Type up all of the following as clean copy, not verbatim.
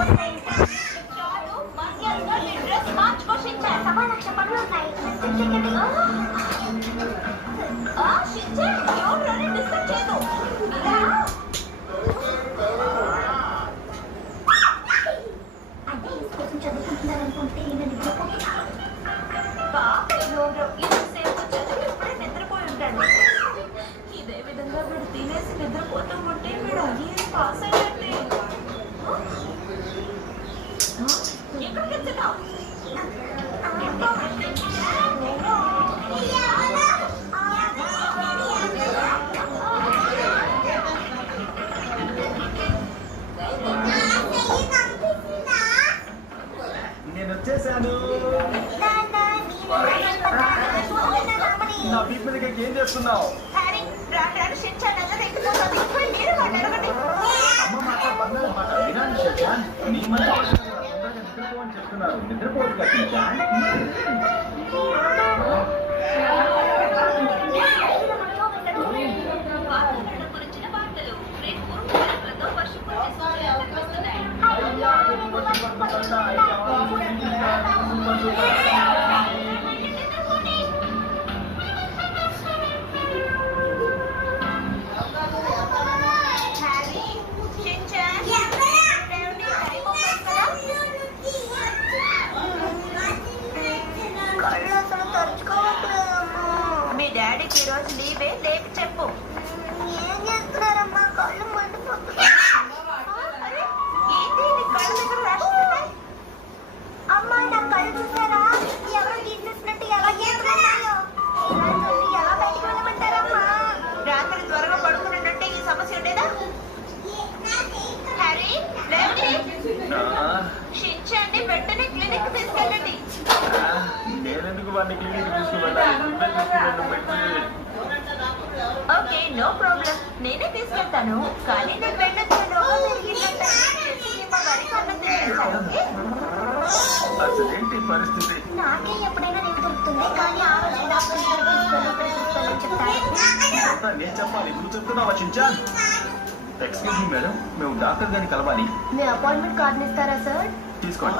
చాలు మర్యాదగా నీ డ్రెస్ మార్చుకోషించా సభా లక్ష పనులు ఉన్నాయి షించాన్ ఎవరు డిస్టర్బ్ చేయదు అంటే కోసం చదువుకుంటున్నారనుకుంటే ఈయన నిద్రపోతున్నా పాప ఎవరు ఇంతసేపు చదివి ఇప్పుడే నిద్రపోయి ఉంటాడు ఇదే విధంగా వీడు తినేసి నిద్రపోతూ ఉంటే వీడు అయ్యేది పాస్ అయ్యండి ఎక్కడికి వెళ్తున్నావు నేను వచ్చేసాను నా వీపు మీద ఏం చేస్తున్నావు అమ్మ మాట బంగారు మాట వినాలి షాన్ నీ మాట నిద్రపోవని చెప్తున్నారు నిద్రపోవచ్చు కదా గురించిన వార్తలు రేపు వర్షం వస్తున్నాయి మీ డాడీకి ఈరోజు లీవే లేక చెప్పు ఏం చేస్తున్నారమ్మా కళ్ళు మండిపోతున్నాయి ఏంటి నీ కళ్ళు దగ్గర రాస్తున్నాయి అమ్మా నా కళ్ళు చూసారా ఎవరో గీసినట్టు ఎలా చేస్తున్నాయో ఎలా బయటకు వెళ్ళమంటారమ్మా రాత్రి త్వరగా పడుకున్నట్టే ఈ సమస్య ఉండేదా హ్యారీ షించాన్ని వెంటనే క్లినిక్ తీసుకెళ్ళండి నేనెందుకు వాడిని క్లినిక్ తీసుకువెళ్ళాలి ఓకే నో ప్రాబ్లం నేనే తీసుకెళ్తాను కానీ నేను వెళ్ళొచ్చాను అసలేంటి పరిస్థితి నాకే ఎప్పుడైనా నేను దొరుకుతుంది కానీ ఆ రోజు చెప్తాను నేను చెప్పాలి నువ్వు చెప్తున్నావా షించాన్ ఎక్స్క్యూజ్ మీ మేడం మేము డాక్టర్ గారిని కలవాలి మీ అపాయింట్మెంట్ కార్డు ఇస్తారా సార్ తీసుకోండి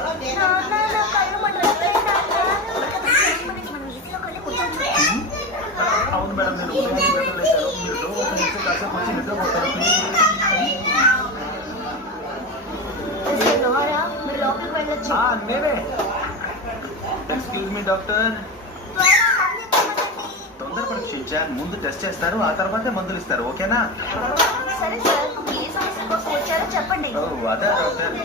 అవును మేడం నేను ఉదయాన్నే నిద్రలేశాను మీరు డోర్ ఓపెన్ చేస్తే కాసేపు వచ్చి నిద్రపోతారు మీరు లోపలికి వెళ్ళొచ్చు నేనే ఎక్స్క్యూజ్ మీ డాక్టర్ తొందరపడి షించాన్ ముందు టెస్ట్ చేస్తారు ఆ తర్వాతే మందులు ఇస్తారు ఓకేనా సరే సార్ ఏ సమస్య కోసం వచ్చారో చెప్పండి అదే డాక్టర్